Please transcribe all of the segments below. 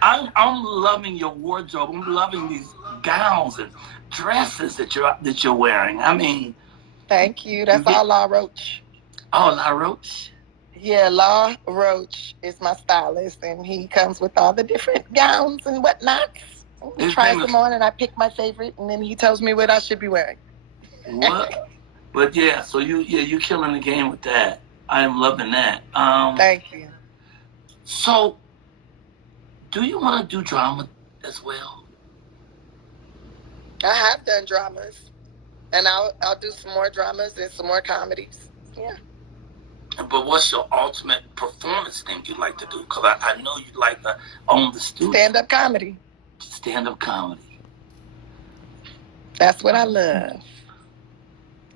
I'm loving your wardrobe. I'm loving these gowns and dresses that you're wearing. I mean, Thank you. That's all Law Roach. Oh, La Roche. Yeah, Law Roach is my stylist, and he comes with all the different gowns and whatnots. He tries them on, and I pick my favorite, and then he tells me what I should be wearing. What? But yeah, so you killing the game with that. I am loving that. Thank you. So, do you want to do drama as well? I have done dramas, and I'll do some more dramas and some more comedies. Yeah. But what's your ultimate performance thing you like to do? Because I know you like to own the studio. Stand-up comedy. Stand-up comedy. That's what I love.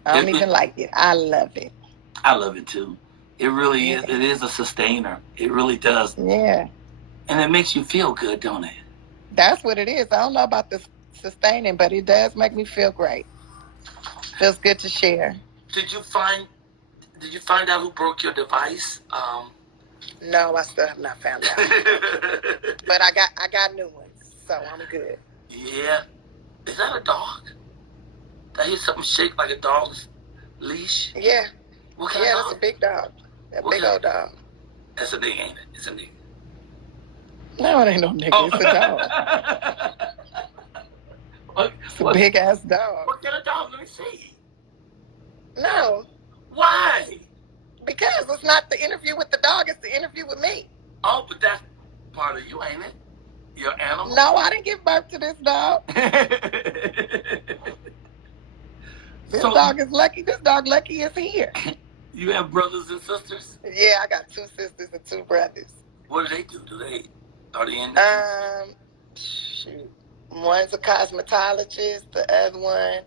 I don't even like it. I love it. I love it too. It really is. It is a sustainer. It really does. Yeah. And it makes you feel good, don't it? That's what it is. I don't know about the sustaining, but it does make me feel great. Feels good to share. Did you find out who broke your device? No, I still have not found out. But I got new ones, so I'm good. Yeah. Is that a dog? Did I hear something shake like a dog's leash? Yeah. What kind of dog? That's a big dog. Old dog. That's a nigga, ain't it? It's a nigga. No, it ain't no nigga. It's a dog. It's a big ass dog. What kind of dog? Let me see. No. Why? Because it's not the interview with the dog, it's the interview with me. Oh, but that's part of you, ain't it? Your animal? No, I didn't give birth to this dog. This dog is lucky. This dog lucky is here. You have brothers and sisters? Yeah, I got 2 sisters and 2 brothers. What do they do? Are they in shoot. One's a cosmetologist, the other one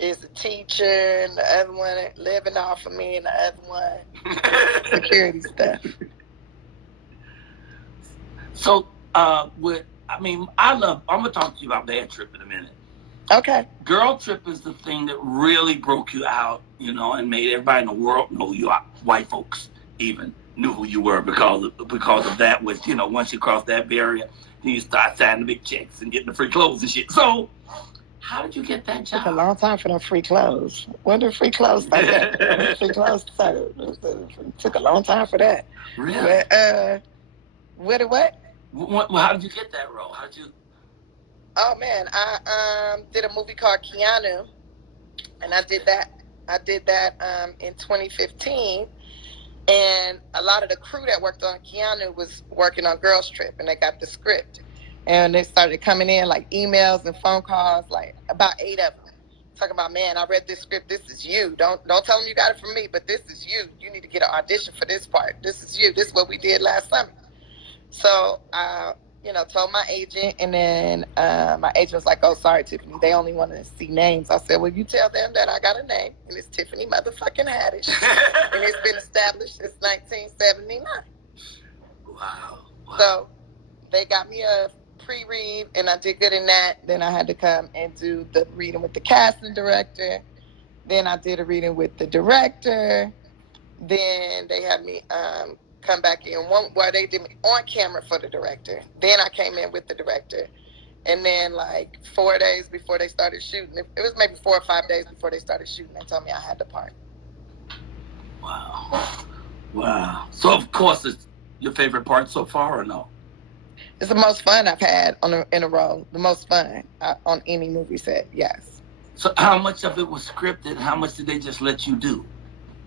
is a teacher, and the other one living off of me, and the other one security stuff. So, I'm gonna talk to you about Bad Trip in a minute. Okay. Girl Trip is the thing that really broke you out, and made everybody in the world know you. White folks even knew who you were because of that. Which once you cross that barrier, then you start signing the big checks and getting the free clothes and shit. So, how did you get that job? It took a long time for them free clothes. When did free clothes start? Free clothes started. It took a long time for that. Really? But, what? Well, how did you get that role? How did you? Oh man, I did a movie called Keanu, and I did that in 2015. And a lot of the crew that worked on Keanu was working on Girls Trip, and they got the script. And they started coming in like emails and phone calls, like about 8 of them, talking about, man, I read this script. This is you. Don't tell them you got it from me, but this is you. You need to get an audition for this part. This is you. This is what we did last summer. So I, told my agent, and then my agent was like, oh, sorry, Tiffany, they only want to see names. I said, well, you tell them that I got a name, and it's Tiffany motherfucking Haddish, and it's been established since 1979. Wow. So they got me a pre-read, and I did good in that. Then I had to come and do the reading with the casting director. Then I did a reading with the director. Then they had me come back in they did me on camera for the director. Then I came in with the director. And then like 4 days before they started shooting, it was maybe 4 or 5 days before they started shooting, they told me I had the part. Wow. So of course it's your favorite part so far, or no? It's the most fun I've had in a role. The most fun on any movie set, yes. So how much of it was scripted? How much did they just let you do?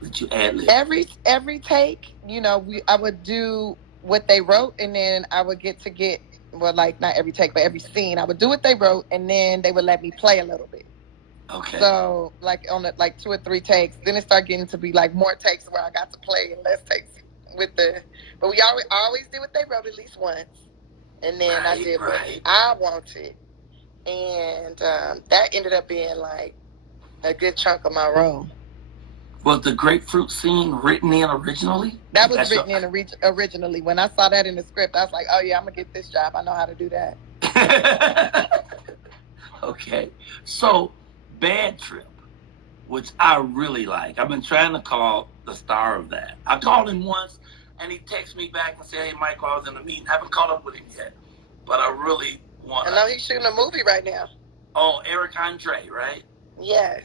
Let you ad-lib? Every take, I would do what they wrote, and then I would get not every take, but every scene, I would do what they wrote, and then they would let me play a little bit. Okay. So like on 2 or 3 takes, then it started getting to be like more takes where I got to play and less takes but we always did what they wrote at least once. And then I did what I wanted. And that ended up being like a good chunk of my role. Was the grapefruit scene written in originally? That was written in originally. When I saw that in the script, I was like, oh yeah, I'm going to get this job. I know how to do that. Okay. So, Bad Trip, which I really like. I've been trying to call the star of that. I called him once, and he texted me back and said, "Hey, Michael, I was in a meeting. I haven't caught up with him yet, but I really want." I know he's shooting a movie right now. Oh, Eric Andre, right? Yes.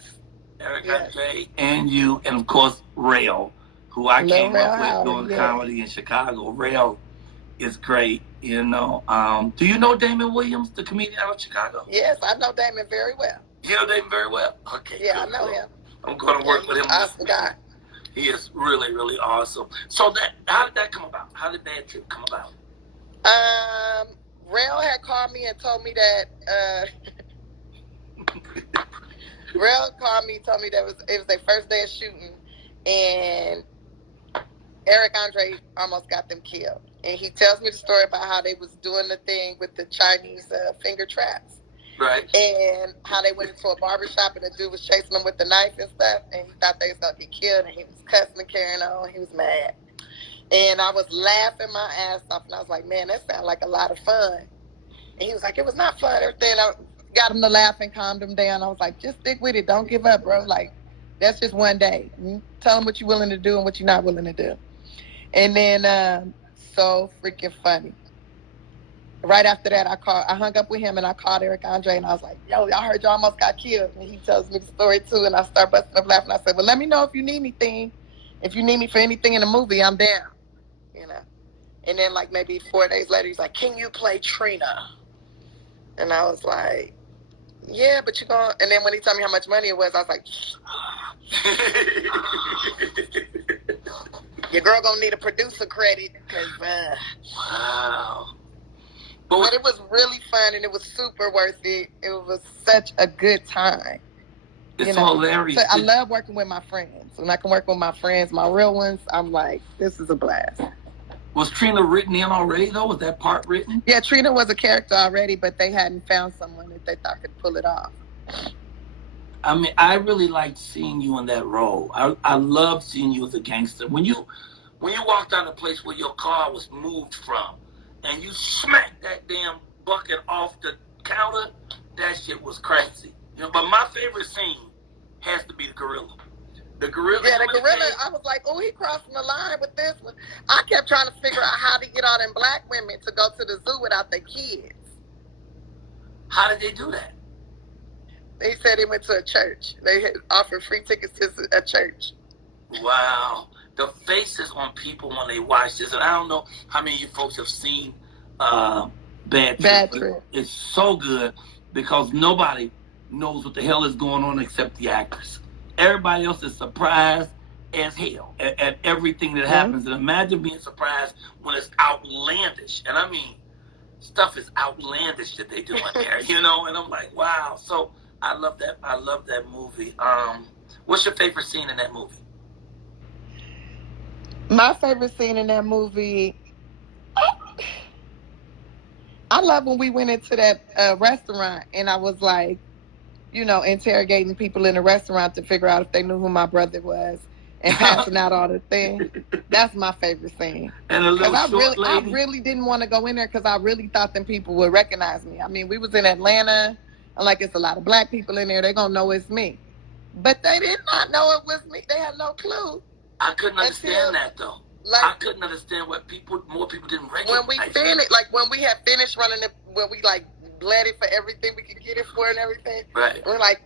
Eric Andre, and you, and of course Rail, who I came up with doing comedy in Chicago. Rail is great, you know. Do you know Damon Williams, the comedian out of Chicago? Yes, I know Damon very well. You know Damon very well? Okay. Yeah, I know him. I'm going to work with him. Awesome guy. He is really, really awesome. So how did that come about? How did Bad Trip come about? Rail had called me and told me that Rail called me, told me that it was their first day of shooting, and Eric Andre almost got them killed. And he tells me the story about how they was doing the thing with the Chinese finger traps. Right. And how they went into a barbershop and the dude was chasing them with the knife and stuff, and he thought they was going to get killed, and he was cussing and carrying on. He was mad. And I was laughing my ass off, and I was like, man, that sounded like a lot of fun. And he was like, it was not fun. Everything. I got him to laugh and calmed him down. I was like, just stick with it. Don't give up, bro. Like, that's just one day. Tell him what you're willing to do and what you're not willing to do. And then, so freaking funny. Right after that, I hung up with him and I called Eric Andre and I was like, yo, I heard you almost got killed. And he tells me the story too. And I start busting up laughing. I said, well, let me know if you need anything. If you need me for anything in the movie, I'm down. You know. And then like maybe 4 days later, he's like, can you play Trina? And I was like, yeah, but you're going. And then when he told me how much money it was, I was like, your girl gonna need a producer credit. Wow. But it was really fun and it was super worth it. It was such a good time. It's hilarious. So I love working with my friends. When I can work with my friends, my real ones, I'm like, this is a blast. Was Trina written in already, though? Was that part written? Yeah, Trina was a character already, but they hadn't found someone that they thought could pull it off. I mean, I really liked seeing you in that role. I love seeing you as a gangster. When you walked out of a place where your car was moved from, and you smacked that damn bucket off the counter, that shit was crazy. You know, but my favorite scene has to be the gorilla. The gorilla. Yeah, the gorilla. I was like, oh, he crossing the line with this one. I kept trying to figure out how to get all them black women to go to the zoo without their kids. How did they do that? They said they went to a church. They had offered free tickets to a church. Wow. The faces on people when they watch this, and I don't know how many of you folks have seen Bad Trip. It's so good because nobody knows what the hell is going on except the actors. Everybody else is surprised as hell at everything that happens. And imagine being surprised when it's outlandish. And I mean, stuff is outlandish that they do in there, you know? And I'm like, wow. So I love that. I love that movie. What's your favorite scene in that movie? My favorite scene in that movie, I love when we went into that restaurant and I was like, you know, interrogating people in the restaurant to figure out if they knew who my brother was and passing out all the things. That's my favorite scene. And a little short lady. I really didn't want to go in there because I really thought them people would recognize me. I mean, we was in Atlanta. I'm like, it's a lot of black people in there. They're going to know it's me. But they did not know it was me. They had no clue. I couldn't understand that though. Like, I couldn't understand what more people didn't recognize. When we finished, like when we had finished running it, when we like bled it for everything we could get it for and everything. Right. We're like,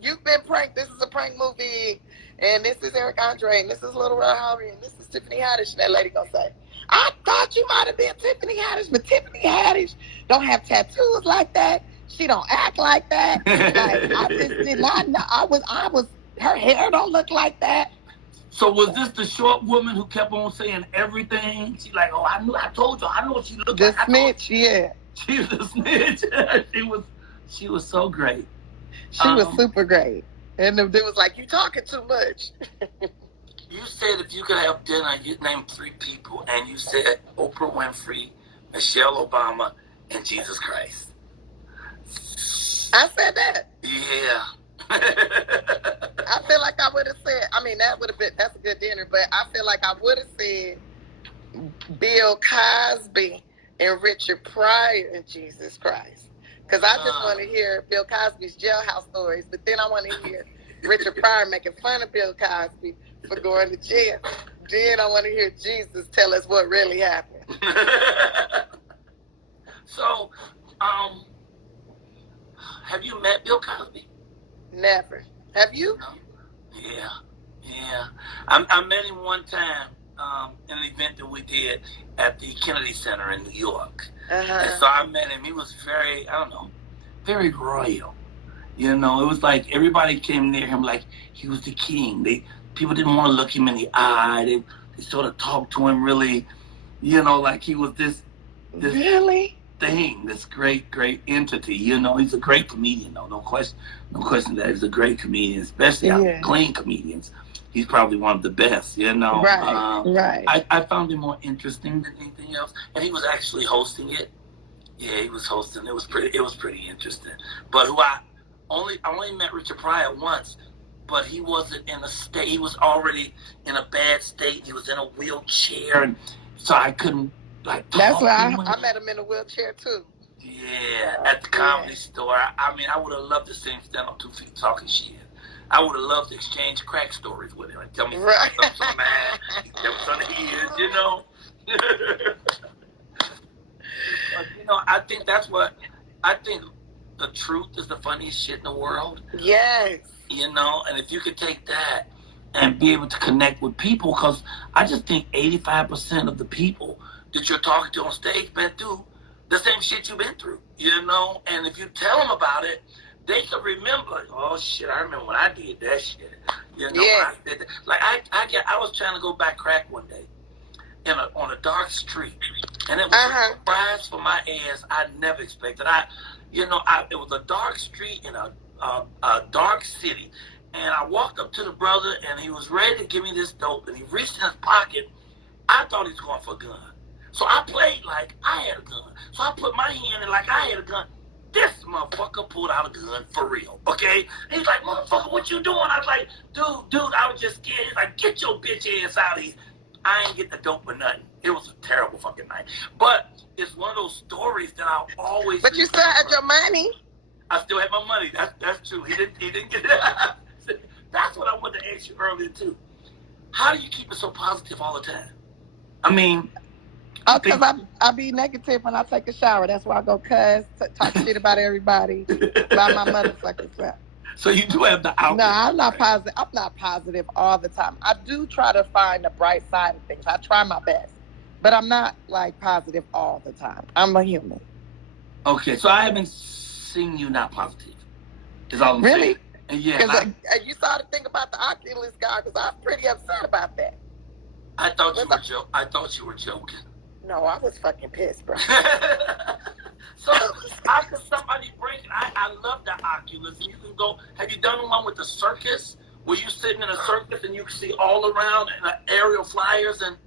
you've been pranked. This is a prank movie, and this is Eric Andre, and this is Little Red Harvey, and this is Tiffany Haddish. And that lady gonna say, I thought you might have been Tiffany Haddish, but Tiffany Haddish don't have tattoos like that. She don't act like that. Like, I just did not know. I was. Her hair don't look like that. So was this the short woman who kept on saying everything? She like, oh, I told you, I know what she looked like. The snitch, yeah. She was a snitch. she was so great. She was super great. And it was like, you talking too much. You said if you could have dinner, you'd name 3 people, and you said Oprah Winfrey, Michelle Obama, and Jesus Christ. I said that. Yeah. I feel like I would have said, I mean, that's a good dinner, but I feel like I would have said Bill Cosby and Richard Pryor and Jesus Christ. Because I just want to hear Bill Cosby's jailhouse stories, but then I want to hear Richard Pryor making fun of Bill Cosby for going to jail. Then I want to hear Jesus tell us what really happened. So, have you met Bill Cosby? Never. Have you? No. Yeah. I met him one time in an event that we did at the Kennedy Center in New York. And so I met him. He was very, I don't know, very royal. You know, it was like everybody came near him like he was the king. People didn't want to look him in the eye. They sort of talked to him really, you know, like he was this really thing, this great entity. You know, he's a great comedian, though. No question that he's a great comedian, especially out clean comedians. He's probably one of the best. You know, right. I found him more interesting than anything else, and he was actually hosting it. Yeah, he was hosting. It was pretty interesting. But I only met Richard Pryor once, but he wasn't in a state. He was already in a bad state. He was in a wheelchair, and so I couldn't like. That's why I met him in a wheelchair too. Yeah, at the Comedy Store. I mean, I would have loved to see him stand on 2 feet talking shit. I would have loved to exchange crack stories with him and tell me something mad. That was on his, you know. You know, I think the truth is the funniest shit in the world. Yes. You know, and if you could take that and be able to connect with people, because I just think 85% of the people that you're talking to on stage been through the same shit you've been through, you know, and if you tell them about it, they can remember, oh shit, I remember when I did that shit. You know, I did that. Like I was trying to go back crack one day on a dark street, and it was a surprise for my ass. I never expected. It was a dark street in a dark city, and I walked up to the brother, and he was ready to give me this dope, and he reached in his pocket. I thought he was going for a gun, so I played like I had a gun. So I put my hand in like I had a gun. This motherfucker pulled out a gun for real, okay? He's like, motherfucker, what you doing? I was like, dude, I was just scared. He's like, get your bitch ass out of here. I ain't get the dope or nothing. It was a terrible fucking night. But it's one of those stories that I'll always. But you still had your money. I still had my money. That's true. He didn't get it. That's what I wanted to ask you earlier too. How do you keep it so positive all the time? I mean. Oh, because I be negative when I take a shower. That's why I go cuss, talk shit about everybody, about my motherfucking self. So you do have the outlet. No, I'm not positive. I'm not positive all the time. I do try to find the bright side of things. I try my best, but I'm not like positive all the time. I'm a human. Okay, so I haven't seen you not positive. Is all I'm saying. Really? Yeah. Because you saw the thing about the Oculus guy. Because I was pretty upset about that. I thought you were joking. No, I was fucking pissed, bro. So how could somebody break it? I love the Oculus. And you can go. Have you done one with the circus? Where you sitting in a circus and you can see all around and aerial flyers and.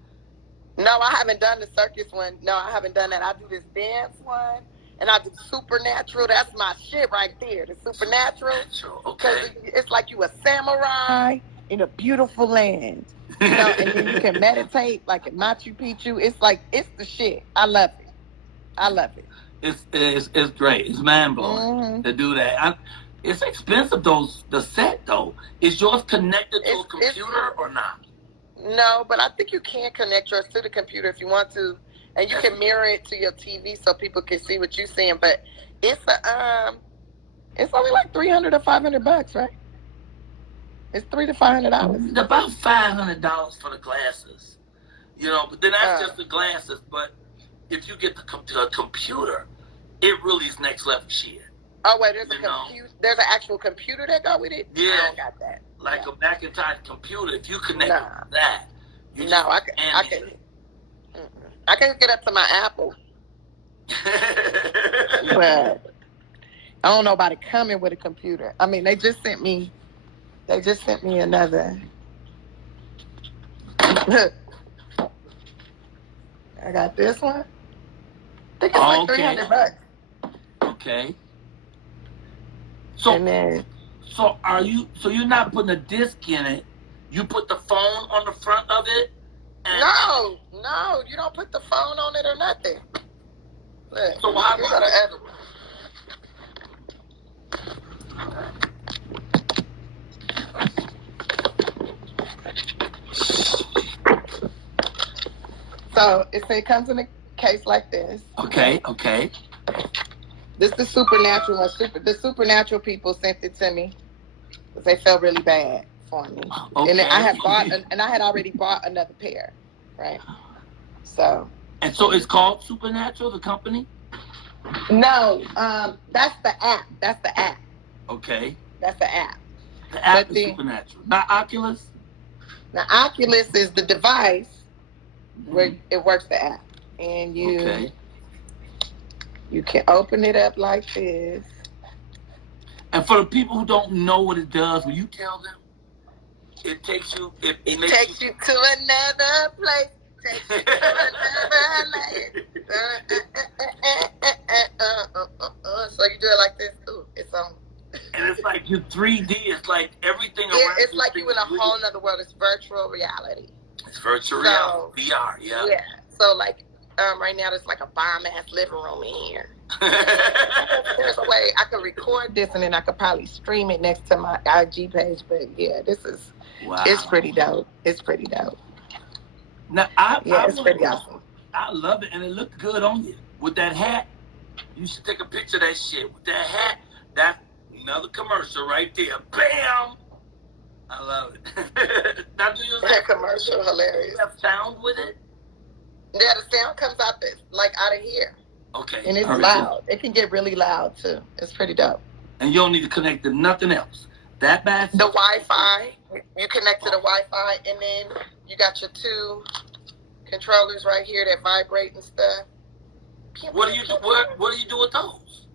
No, I haven't done the circus one. No, I haven't done that. I do this dance one, and I do supernatural. That's my shit right there. The supernatural. Okay. It's like you a samurai in a beautiful land. You know, and then you can meditate like at Machu Picchu. It's the shit. I love it. It's great. It's mind blowing to do that. It's expensive the set though. Is yours connected to a computer or not? No, but I think you can connect yours to the computer if you want to, and you can mirror it to your TV so people can see what you're seeing. But it's only like $300 or $500, right? It's $300 to $500. About $500 for the glasses, you know. But then that's just the glasses. But if you get the computer, it really is next level shit. Oh wait, there's an actual computer that go with it. Yeah, I don't got that. Like a Macintosh computer. If you connect with that, I can get up to my Apple. But I don't know about it coming with a computer. I mean, they just sent me another. I got this one. I think it's like $300. Okay. So you're not putting a disc in it. You put the phone on the front of it. No, you don't put the phone on it or nothing. Look, so why? You got an other one. So it comes in a case like this. Okay. This is the supernatural one. The supernatural people sent it to me because they felt really bad for me. Okay. And I had already bought another pair, right? So. And so it's called Supernatural, the company? No, that's the app. Okay. That's the app. The app is Supernatural, not Oculus. Now, Oculus is the device where it works the app, and you can open it up like this. And for the people who don't know what it does, will you tell them? It takes you. It takes you to another place. Takes you to another land. So you do it like this. Ooh, it's on. And it's like you 3D. It's like everything around. It's like you in a whole nother world. It's virtual reality. It's virtual reality. VR. Yeah. Yeah. So like right now, there's like a bomb ass living room in here. There's a way I could record this and then I could probably stream it next to my IG page. But yeah, this is. Wow. It's pretty dope. It's pretty dope. Now it's pretty awesome. I love it, and it looked good on you with that hat. You should take a picture of that shit with that hat. That's another commercial right there. Bam! I love it. Now, do you that commercial hilarious? You have sound with it? Yeah, the sound comes out out of here. Okay. And it's loud. It can get really loud too. It's pretty dope. And you don't need to connect to nothing else. That bad? The Wi-Fi. You connect to the Wi-Fi, and then you got your 2 controllers right here that vibrate and stuff. What do you do? What do you do with those?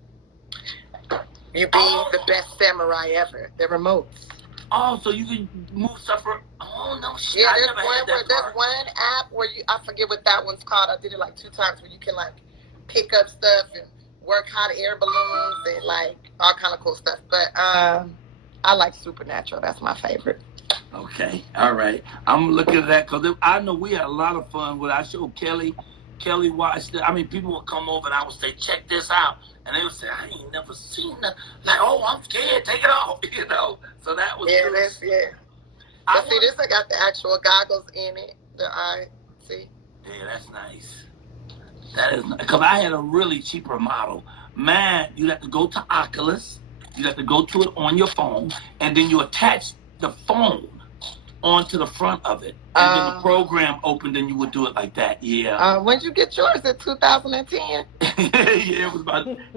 You be the best samurai ever. The remotes. Oh, so you can move stuff around. Oh no, shit! Yeah, there's one app where I forget what that one's called. I did it like 2 times where you can like pick up stuff and work hot air balloons and like all kind of cool stuff. But I like Supernatural. That's my favorite. Okay, all right. I'm looking at that because I know we had a lot of fun with. I showed Kelly. Kelly watched it. I mean, people would come over and I would say, "Check this out," and they would say, "I ain't never seen that." Like, "Oh, I'm scared. Take it off," you know. So that was But see, this I got the actual goggles in it. The eye, see. Yeah, that's nice. That is because I had a really cheaper model. Man, you have to go to Oculus. You have to go to it on your phone, and then you attach the phone onto the front of it, and then the program opened, and you would do it like that. Yeah. When did you get yours? In 2010? Yeah, it was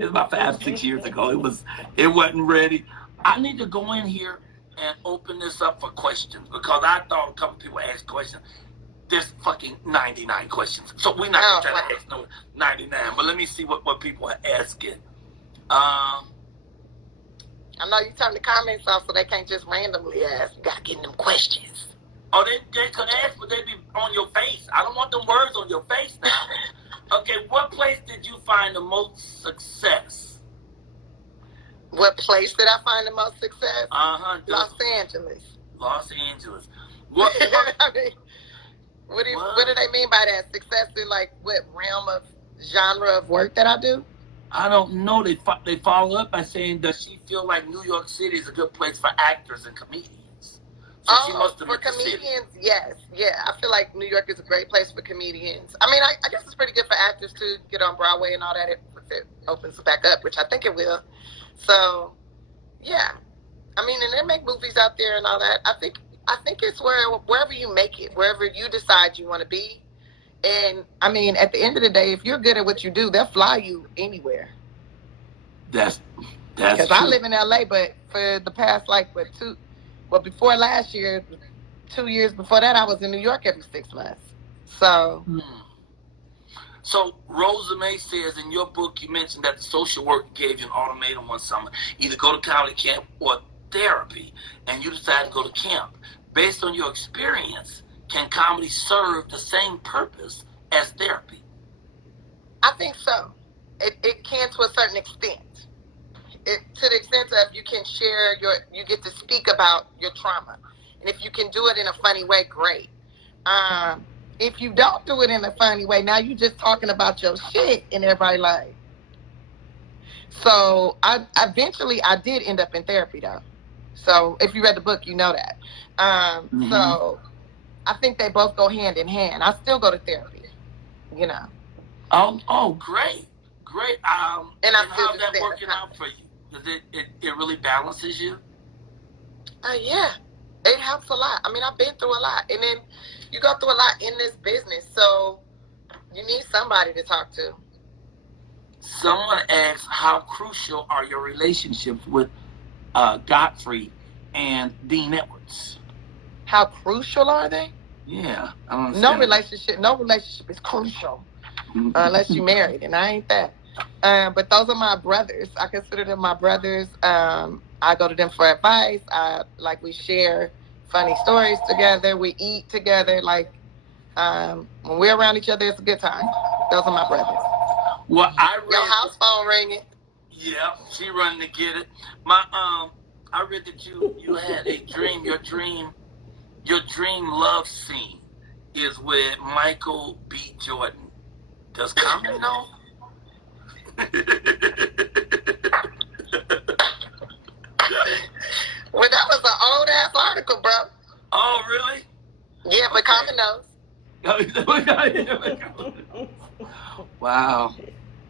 about 5-6 years ago. It wasn't ready. I need to go in here and open this up for questions because I thought a couple people asked questions. There's fucking 99 questions, so we're not gonna try to ask no 99. But let me see what people are asking. I know you turn the comments off so they can't just randomly ask. You gotta get them questions. Oh, they could ask, but they be on your face. I don't want them words on your face now. Okay, what place did you find the most success? What place did I find the most success? Los Angeles. Los Angeles. What I mean, what do they mean by that? Success in like what realm of genre of work that I do? I don't know. They follow up by saying, does she feel like New York City is a good place for actors and comedians? So she must have for comedians, yes. Yeah, I feel like New York is a great place for comedians. I mean, I guess it's pretty good for actors to get on Broadway and all that if it opens back up, which I think it will. So, yeah. I mean, and they make movies out there and all that. I think it's wherever you make it, wherever you decide you want to be. And I mean, at the end of the day, if you're good at what you do, they'll fly you anywhere. That's because I live in LA, but for the past before last year, 2 years before that, I was in New York every 6 months. So. So Rosa May says in your book you mentioned that the social worker gave you an ultimatum one summer: either go to comedy camp or therapy, and you decided to go to camp. Based on your experience, can comedy serve the same purpose as therapy? I think so. It can to a certain extent. To the extent of you can share you get to speak about your trauma. And if you can do it in a funny way, great. If you don't do it in a funny way, now you're just talking about your shit and everybody like. So I did end up in therapy though. So if you read the book, you know that. So I think they both go hand in hand. I still go to therapy. you know. Oh, great. And I feel how's that working out for you? Does it really balances you? Yeah, it helps a lot. I mean, I've been through a lot, and then you go through a lot in this business, so you need somebody to talk to. Someone asked, how crucial are your relationships with Godfrey and Dean Edwards? How crucial are they? Yeah, I don't understand. No relationship is crucial unless you're married, and I ain't that. But those are my brothers. I consider them my brothers. I go to them for advice. We share funny stories together. We eat together. When we're around each other, it's a good time. Those are my brothers. Well, I read your house phone ringing. Yeah, she running to get it. I read that you had a dream. Your dream love scene is with Michael B. Jordan. Does Common know? Well, that was an old ass article, bro. Oh, really? Yeah, but Common knows. Wow.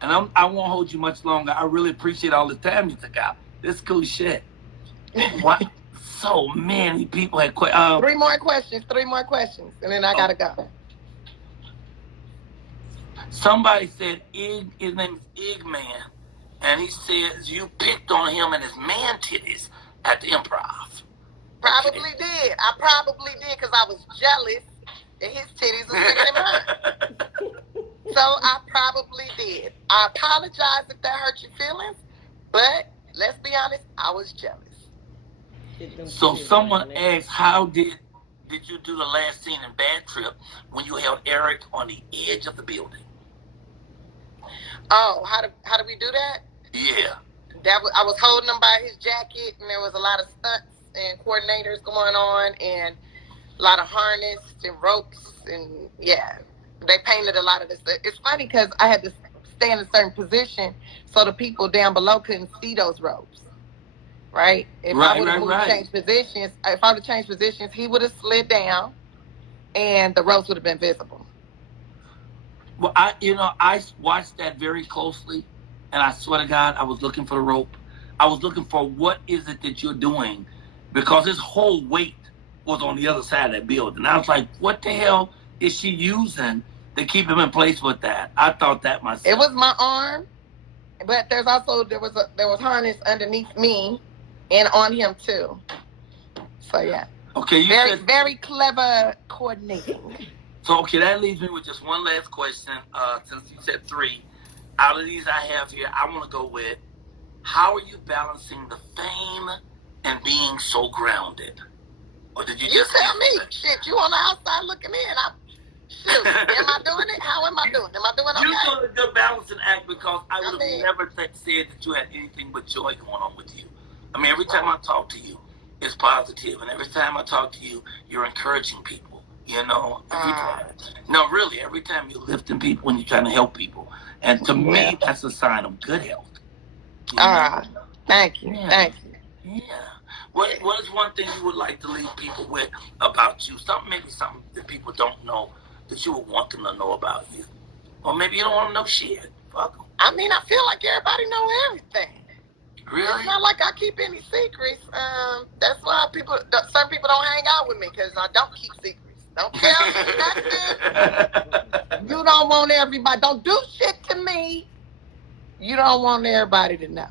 And I won't hold you much longer. I really appreciate all the time you took out. This is cool shit. What? So many people had questions. 3 more questions, and then I gotta go. Somebody said his name is Eggman, and he says you picked on him and his man titties at the Improv. Probably did. I probably did because I was jealous that his titties was bigger than mine. So I probably did. I apologize if that hurt your feelings, but let's be honest, I was jealous. So someone asked, how did you do the last scene in Bad Trip when you held Eric on the edge of the building? Oh, how did we do that? Yeah. I was holding him by his jacket, and there was a lot of stunts and coordinators going on, and a lot of harness and ropes, and yeah, they painted a lot of this. It's funny because I had to stay in a certain position so the people down below couldn't see those ropes. Right? If I would have changed positions, he would have slid down, and the ropes would have been visible. Well, I watched that very closely, and I swear to God, I was looking for the rope. I was looking for what is it that you're doing, because his whole weight was on the other side of that building. I was like, what the hell is she using to keep him in place with that? I thought that myself. It was my arm, but there was harness underneath me and on him too. So yeah. Okay, very clever coordinating. So okay, that leaves me with just one last question. Since you said 3, out of these I have here, I want to go with, how are you balancing the fame and being so grounded? Or did you just tell me? Shit, you on the outside looking in. Am I doing it? How am I doing? Am I doing okay? You're doing a good balancing act, because I would have never said that you had anything but joy going on with you. I mean, every time I talk to you, it's positive, and every time I talk to you, you're encouraging people. Every time. No, really, every time you're lifting people and you're trying to help people, and to me, that's a sign of good health. Thank you. Yeah. Thank you. Yeah. What is one thing you would like to leave people with about you? Maybe something that people don't know that you would want them to know about you, or maybe you don't want to know shit. Fuck them. I mean, I feel like everybody know everything. Really? It's not like I keep any secrets. That's why some people don't hang out with me, because I don't keep secrets. Don't tell me nothing. You don't want everybody. Don't do shit to me. You don't want everybody to know.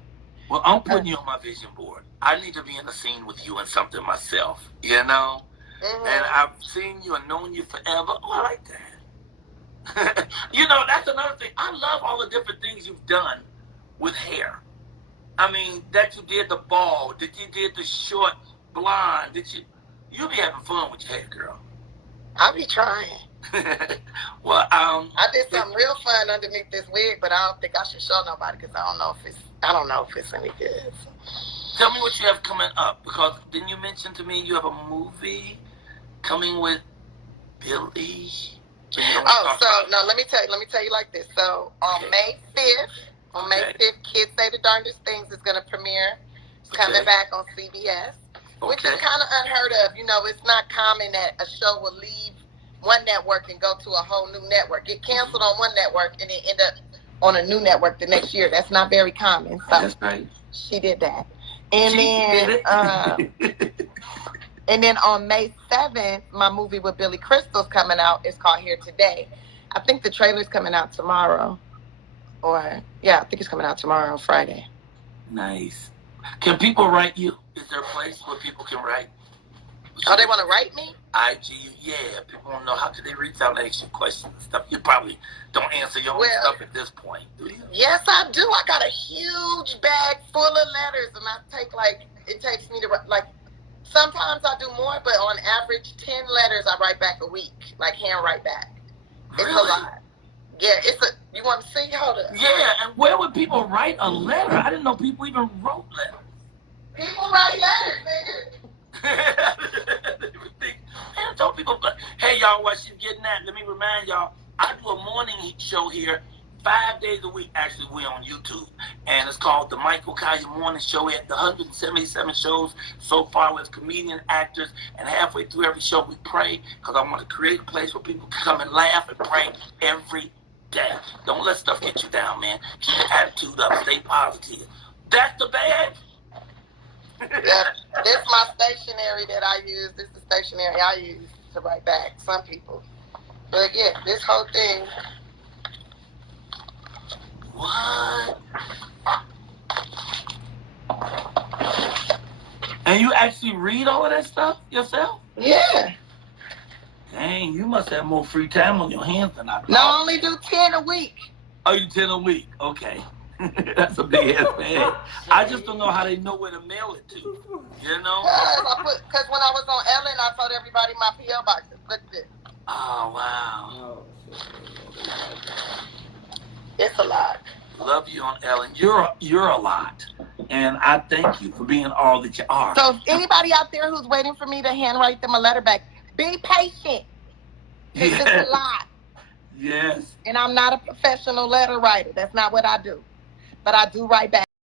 Well, I'm putting you on my vision board. I need to be in a scene with you and something myself, Mm-hmm. And I've seen you and known you forever. Oh, I like that. That's another thing. I love all the different things you've done with hair. I mean, that you did the bald, that you did the short blonde, you be having fun with your hair, girl. I be trying. Well, I did something real fun underneath this wig, but I don't think I should show nobody, because I don't know if it's any good. So. Tell me what you have coming up, because didn't you mention to me you have a movie coming with Billy? Let me tell you like this. So on May 5th, Kids Say the Darndest Things is going to premiere. It's coming back on CBS, which is kind of unheard of. It's not common that a show will leave one network and go to a whole new network. Get canceled on one network and then end up on a new network the next year. That's not very common. So that's right. she did that. And then on May 7th, my movie with Billy Crystal's coming out. It's called Here Today. I think the trailer's coming out tomorrow. I think it's coming out tomorrow, Friday. Nice. Can people write you? Is there a place where people can write? Oh, they want to write me? IG, yeah. People want to know how can they reach out and ask you questions and stuff. You probably don't answer your own stuff at this point, do you? Yes, I do. I got a huge bag full of letters, and it takes me to, sometimes I do more, but on average, 10 letters I write back a week, hand write back. Really? It's a lot. Yeah, you want to see? Hold up. Yeah, and where would people write a letter? I didn't know people even wrote letters. People write letters, nigga. I told people, hey, y'all, what she's getting at, let me remind y'all, I do a morning show here 5 days a week. Actually, we're on YouTube, and it's called the Michael Colyar Morning Show. We had the 177 shows so far with comedian actors, and halfway through every show we pray, because I want to create a place where people can come and laugh and pray every day. Don't let stuff get you down, man. Keep your attitude up. Stay positive. That's the bad. This is my stationery that I use. This is the stationery I use to write back some people. But yeah, this whole thing. What? And you actually read all of that stuff yourself? Yeah. Dang, you must have more free time on your hands than I thought. No, I only do 10 a week. Oh, you 10 a week? Okay. That's a big ass bag. I just don't know how they know where to mail it to. You know? Because when I was on Ellen, I told everybody my P.O. box is look this. Oh, wow. It's a lot. Love you on Ellen. You're a lot. And I thank you for being all that you are. So if anybody out there who's waiting for me to handwrite them a letter back, be patient. Because it's a lot. Yes. And I'm not a professional letter writer. That's not what I do. But I do write back.